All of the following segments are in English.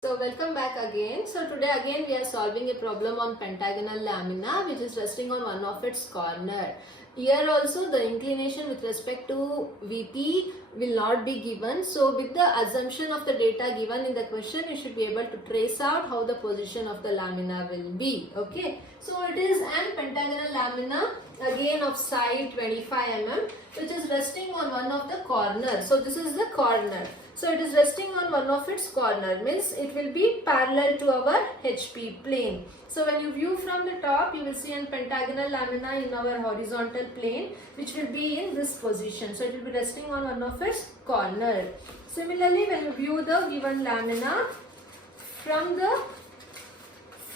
So welcome back again. So today again we are solving a problem on pentagonal lamina which is resting on one of its corner. Here also the inclination with respect to VP will not be given. So with the assumption of the data given in the question, you should be able to trace out how the position of the lamina will be. Okay. So it is an pentagonal lamina again of side 25 mm which is resting on one of the corners. So this is the corner. So it is resting on one of its corner, means it will be parallel to our HP plane. So when you view from the top, you will see a pentagonal lamina in our horizontal plane which will be in this position. So it will be resting on one of its corner. Similarly, when you view the given lamina from the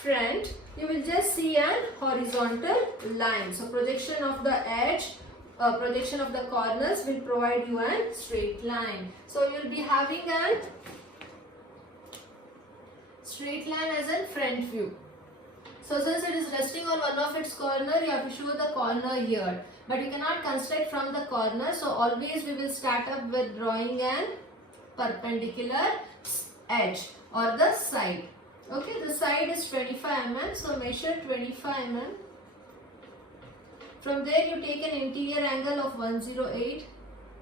front, you will just see an horizontal line. So projection of the edge, projection of the corners will provide you a straight line. So you will be having a straight line as a front view. So since it is resting on one of its corner, you have to show the corner here. But you cannot construct from the corner. So always we will start up with drawing an perpendicular edge or the side. Okay, the side is 25 mm. So measure 25 mm. From there you take an interior angle of 108.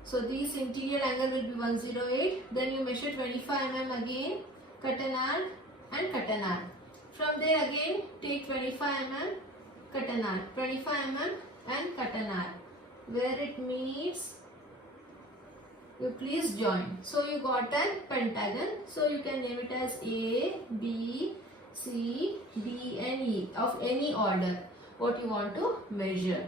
So this interior angle will be 108. Then you measure 25 mm again, cut an arc and cut an arc. From there again take 25 mm, cut an arc, 25 mm and cut an arc. Where it meets, you please join. So you got a pentagon. So you can name it as A, B, C, D and E of any order what you want to measure.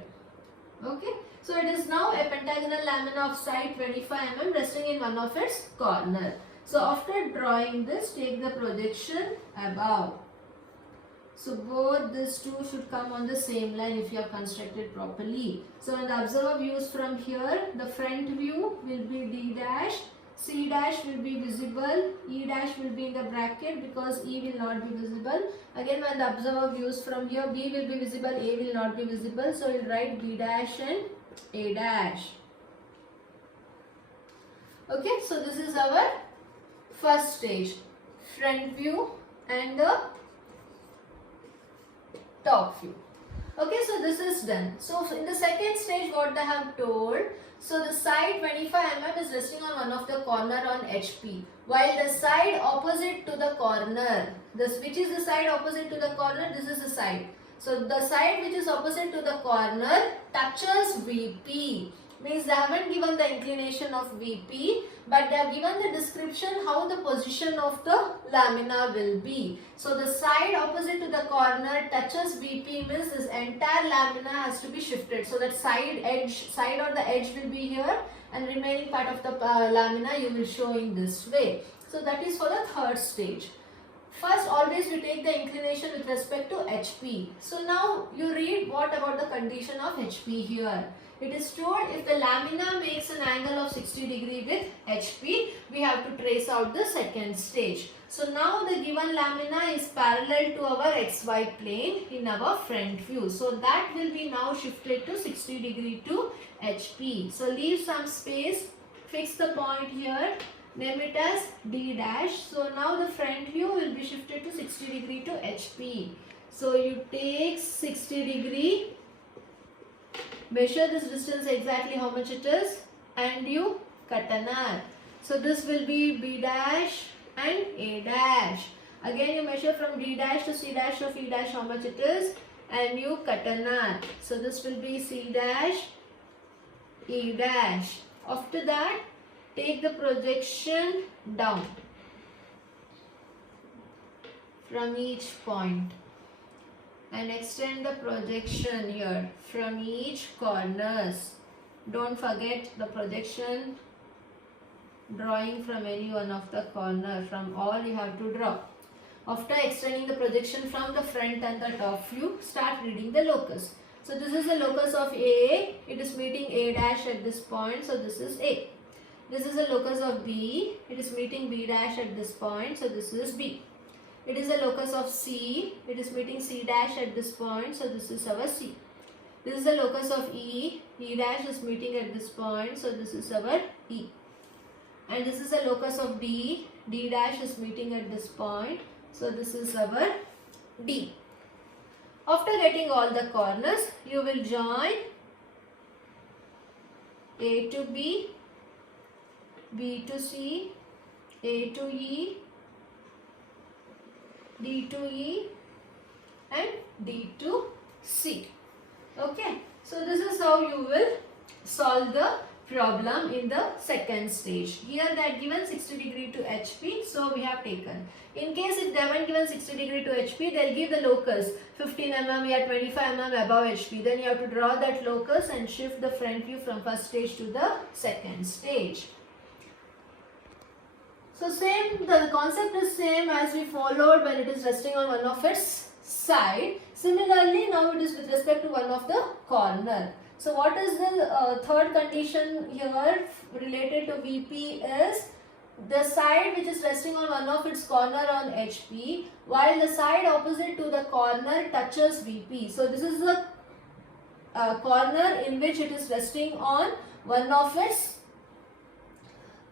Okay, so it is now a pentagonal lamina of side 25 mm resting in one of its corner. So after drawing this, take the projection above. So both these two should come on the same line if you have constructed properly. So when the observer views from here, the front view will be D dash, C dash will be visible, E dash will be in the bracket because E will not be visible. Again when the observer views from here, B will be visible, A will not be visible. So we will write B dash and A dash. Okay, so this is our first stage, front view and the top view. Okay, so this is done. So in the second stage what they have told, so the side 25 mm is resting on one of the corner on HP, while the side opposite to the corner, which is the side opposite to the corner, this is the side. So the side which is opposite to the corner touches VP. Means they haven't given the inclination of VP, but they have given the description how the position of the lamina will be. So the side opposite to the corner touches VP means this entire lamina has to be shifted. So that side or the edge will be here and remaining part of the lamina you will show in this way. So that is for the third stage. First, always we take the inclination with respect to HP. So now you read what about the condition of HP here. It is told if the lamina makes an angle of 60 degree with HP, we have to trace out the second stage. So now the given lamina is parallel to our XY plane in our front view. So that will be now shifted to 60 degree to HP. So leave some space, fix the point here. Name it as D dash. So now the front view will be shifted to 60 degree to HP. So you take 60 degree, measure this distance exactly how much it is and you cut an arc. So this will be B dash and A dash. Again you measure from D dash to C dash of E dash how much it is and you cut an arc. So this will be C dash, E dash. After that, take the projection down from each point and extend the projection here from each corners. Don't forget the projection drawing from any one of the corner. From all you have to draw. After extending the projection from the front and the top view, start reading the locus. So this is the locus of A. It is meeting A dash at this point. So this is A. This is the locus of B. It is meeting B dash at this point. So this is B. It is the locus of C. It is meeting C dash at this point. So this is our C. This is the locus of E. E dash is meeting at this point. So this is our E. and this is the locus of D. D dash is meeting at this point. So this is our D. After getting all the corners, you will join A to B, B to C, A to E, D to E and D to C. Okay, so this is how you will solve the problem in the second stage. Here they are given 60 degree to HP, so we have taken. In case if they haven't given 60 degree to HP, they'll give the locus 15 mm, yeah, 25 mm above HP. Then you have to draw that locus and shift the front view from first stage to the second stage. So same, the concept is same as we followed when it is resting on one of its side. Similarly, now it is with respect to one of the corner. So what is the third condition here related to VP is the side which is resting on one of its corner on HP, while the side opposite to the corner touches VP. So this is the corner in which it is resting on one of its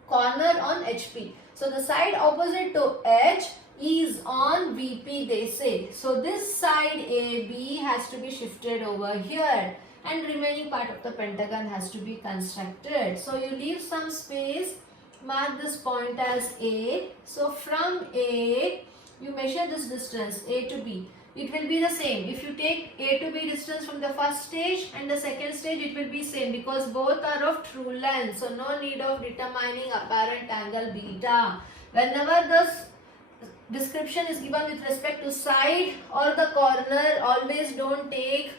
corner on HP. So the side opposite to H is on VP, they say. So this side AB has to be shifted over here and remaining part of the pentagon has to be constructed. So you leave some space, mark this point as A. So from A, you measure this distance A to B. It will be the same. If you take A to B distance from the first stage and the second stage, it will be same because both are of true length. So no need of determining apparent angle beta. Whenever this description is given with respect to side or the corner, always don't take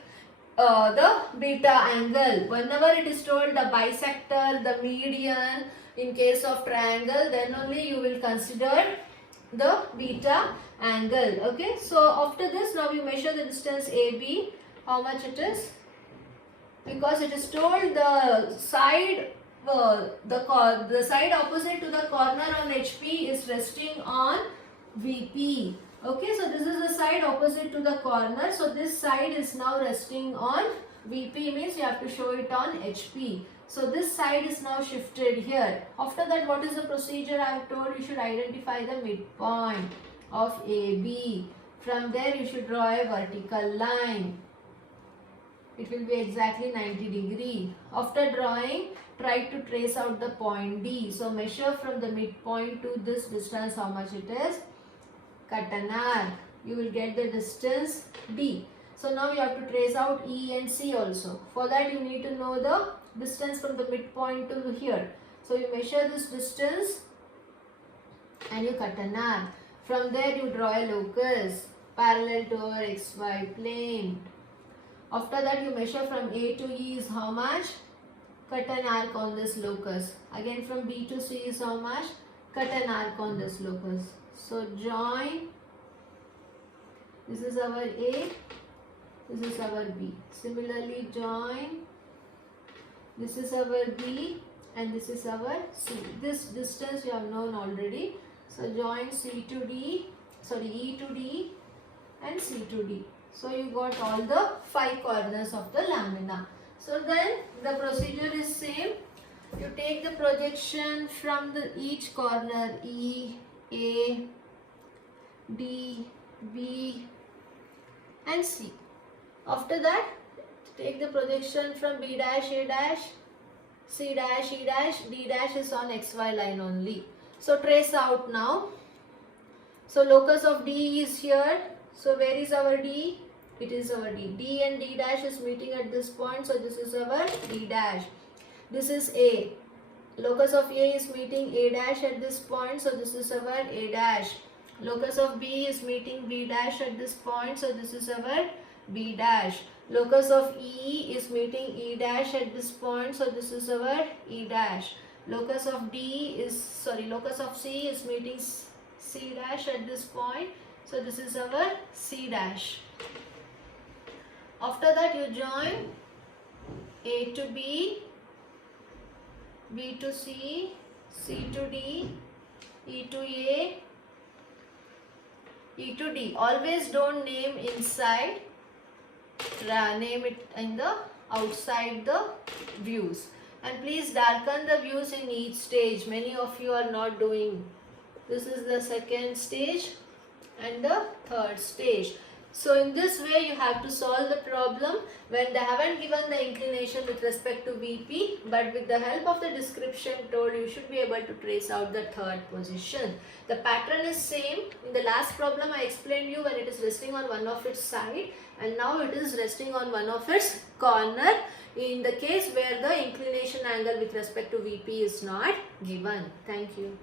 the beta angle. Whenever it is told the bisector, the median, in case of triangle, then only you will consider the beta angle. Okay, so after this, now you measure the distance AB, how much it is, because it is told the side the side opposite to the corner on HP is resting on VP. Okay, so this is the side opposite to the corner, so this side is now resting on VP, means you have to show it on HP. So this side is now shifted here. After that, what is the procedure I have told? You should identify the midpoint of AB. From there you should draw a vertical line. It will be exactly 90 degree. After drawing, try to trace out the point D. So measure from the midpoint to this distance how much it is. Cut an arc. You will get the distance D. So now you have to trace out E and C also. For that you need to know the distance from the midpoint to here. So you measure this distance and you cut an arc. From there you draw a locus parallel to our XY plane. After that you measure from A to E is how much? Cut an arc on this locus. Again from B to C is how much? Cut an arc on this locus. So join. This is our A. This is our B. Similarly join. This is our B and this is our C. This distance you have known already. So join C to D, sorry E to D and C to D. So you got all the 5 corners of the lamina. So then the procedure is same. You take the projection from each corner E, A, D, B and C. After that, take the projection from B dash, A dash, C dash, E dash, D dash is on XY line only. So trace out now. So locus of D is here. So where is our D? It is our D. D and D dash is meeting at this point. So this is our D dash. This is A. Locus of A is meeting A dash at this point. So this is our A dash. Locus of B is meeting B dash at this point. So this is our B dash. Locus of E is meeting E dash at this point. So this is our E dash. Locus of locus of C is meeting C dash at this point. So this is our C dash. After that you join A to B, B to C, C to D, E to A, E to D. Always don't name inside, name it in the outside the views. And please darken the views in each stage. Many of you are not doing. This is the second stage and the third stage. So in this way you have to solve the problem when they haven't given the inclination with respect to VP, but with the help of the description told, you should be able to trace out the third position. The pattern is same. In the last problem I explained you when it is resting on one of its side, and now it is resting on one of its corner in the case where the inclination angle with respect to VP is not given. Thank you.